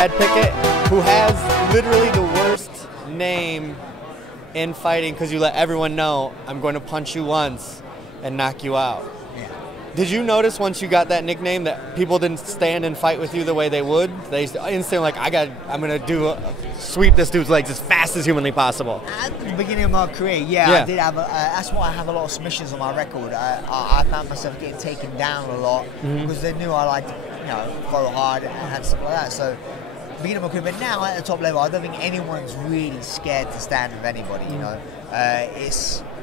Brad Pickett, who has literally the worst name in fighting because you let everyone know, I'm going to punch you once and knock you out. Yeah. Did you notice once you got that nickname that people didn't stand and fight with you the way they would? They instantly like, I'm gonna sweep this dude's legs as fast as humanly possible. At the beginning of my career, I did have. That's why I have a lot of submissions on my record. I found myself getting taken down a lot because they knew I liked to, throw hard and stuff like that. So, beginning of my career, but now at the top level, I don't think anyone's really scared to stand with anybody.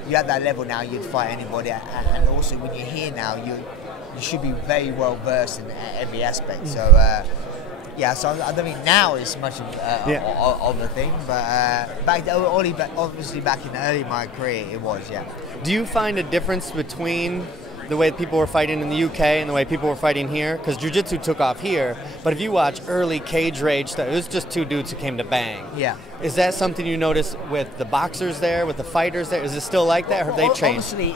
You're at that level now, you'd fight anybody, and also when you're here now, you should be very well versed in every aspect. So, so I don't think now it's much of a thing, but obviously back in the early of my career, it was, Do you find a difference between the way people were fighting in the UK and the way people were fighting here? Because jiu-jitsu took off here, but if you watch early cage rage stuff, it was just two dudes who came to bang. Yeah. Is that something you notice with the boxers there, with the fighters there? Is it still like that, or have they changed? Honestly,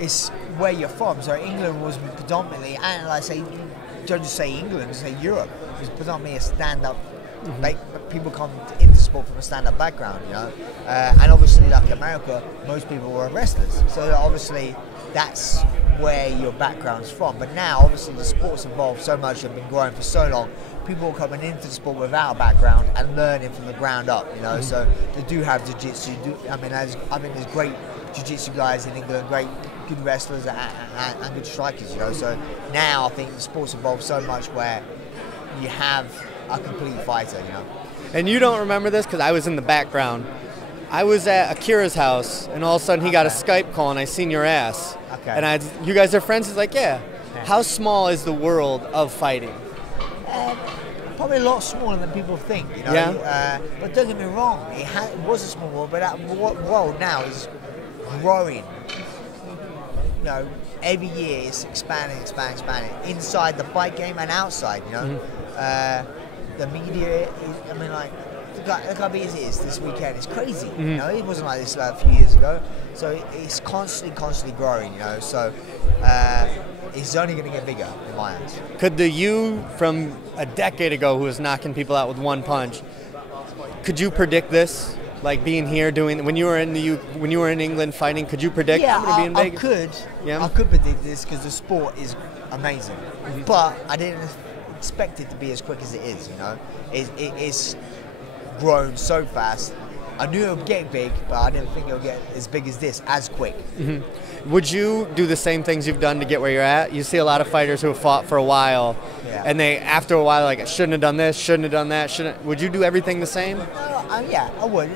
it's where you're from. So England was predominantly, and judges say England, say Europe, was predominantly a stand-up. People come into sport from a stand-up background, and obviously, like America, most people were wrestlers. So obviously, that's where your background's from. But now, obviously, the sport's evolved so much and been growing for so long. People are coming into the sport without a background and learning from the ground up. So they do have jiu-jitsu. I think there's great jiu-jitsu guys in England, great good wrestlers and good strikers. So now I think the sport's evolved so much where you have a complete fighter. And you don't remember this because I was in the background. I was at Akira's house, and all of a sudden he got a Skype call, and I seen your ass. Okay. And you guys are friends? He's like, yeah. How small is the world of fighting? Probably a lot smaller than people think, Yeah. But don't get me wrong, it was a small world, but that world now is growing. Every year it's expanding, inside the fight game and outside. The media is, look how big it is this weekend. It's crazy. It wasn't like this a few years ago. So it's constantly growing. So it's only going to get bigger in my eyes. Could the you from a decade ago who was knocking people out with one punch, could you predict this? Like being here when you were in England fighting, could you predict I'm going to be in Vegas? I could. Yeah? I could predict this because the sport is amazing. But I didn't expect it to be as quick as it is. It's grown so fast. I knew it would get big, but I didn't think it would get as big as this as quick. Would you do the same things you've done to get where you're at? You see a lot of fighters who have fought for a while, and they, after a while, like, shouldn't have done this, shouldn't have done that, would you do everything the same? Yeah, I would.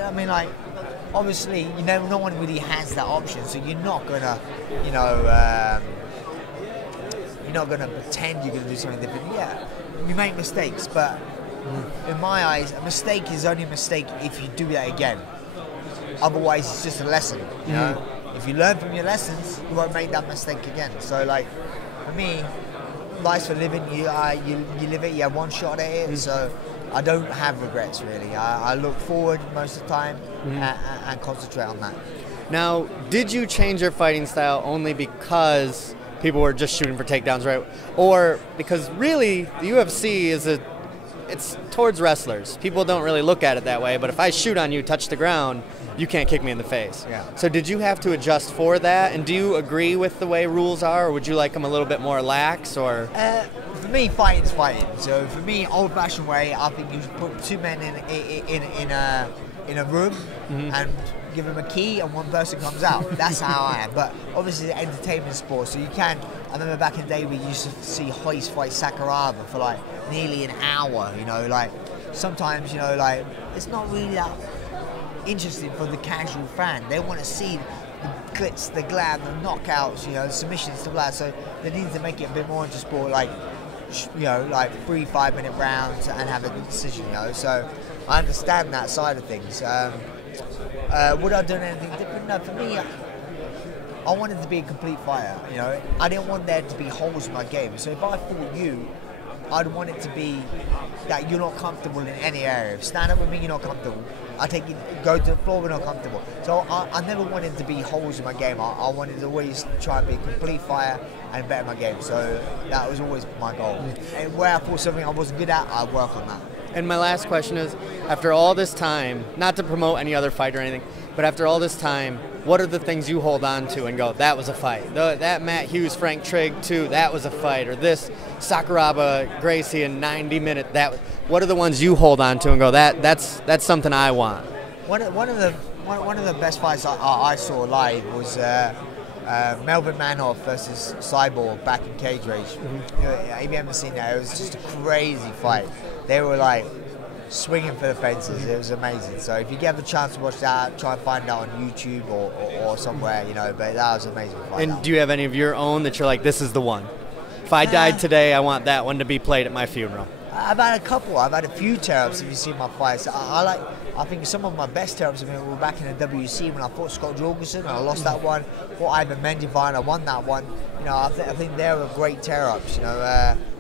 Obviously, no one really has that option, so you're not gonna, you're not gonna pretend you're gonna do something different. Yeah, you make mistakes, but in my eyes, a mistake is only a mistake if you do that again. Otherwise, it's just a lesson. If you learn from your lessons, you won't make that mistake again. So, for me, life's for living. You live it. You have one shot at it. So I don't have regrets really. I look forward most of the time and concentrate on that. Now, did you change your fighting style only because people were just shooting for takedowns, right? Or because really the UFC it's towards wrestlers. People don't really look at it that way, but if I shoot on you, touch the ground, you can't kick me in the face. Yeah. So did you have to adjust for that? And do you agree with the way rules are, or would you like them a little bit more lax? Or for me, fighting's fighting. So for me, old-fashioned way, I think you should put two men in a room and give them a key, and one person comes out. That's how I am. But obviously, it's entertainment sport, so you can. I remember back in the day we used to see Hoist fight Sakuraba for nearly an hour. Sometimes it's not really that interesting for the casual fan. They want to see the glitz, the glam, the knockouts, the submissions, stuff like that. So they need to make it a bit more into sport, 3 5-minute rounds and have a good decision. So I understand that side of things. Would I have done anything different? No, for me, I wanted to be a complete fighter. I didn't want there to be holes in my game. So if I fought you, I'd want it to be that you're not comfortable in any area. If stand up with me, you're not comfortable. I take you, go to the floor, we're not comfortable. So I never wanted to be holes in my game. I wanted to always try and be a complete fighter and better my game. So that was always my goal. And where I thought something I wasn't good at, I'd work on that. And my last question is, after all this time, not to promote any other fight or anything, but after all this time, what are the things you hold on to and go, that was a fight? That Matt Hughes, Frank Trigg, too, that was a fight. Or this Sakuraba, Gracie in 90 minutes, what are the ones you hold on to and go, that's something I want? One of the best fights I saw live was Melvin Manhoff versus Cyborg back in Cage Rage. If you haven't seen that, it was just a crazy fight. They were like swinging for the fences. It was amazing. So if you get the chance to watch that, try and find it out on YouTube or somewhere, but that was an amazing fight. And do you have any of your own that you're like, this is the one? If I died today, I want that one to be played at my funeral. I've had a couple. I've had a few tear-ups if you've seen my fights. I think some of my best tear-ups were back in the WC when I fought Scott Jorgensen and I lost that one. Fought Ivan Menjivar and I won that one. I think they were great tear-ups.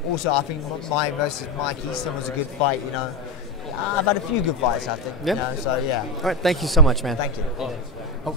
Also, I think mine versus Mike Easton was a good fight. I've had a few good fights, I think. Yeah. So yeah. All right. Thank you so much, man. Thank you. Oh.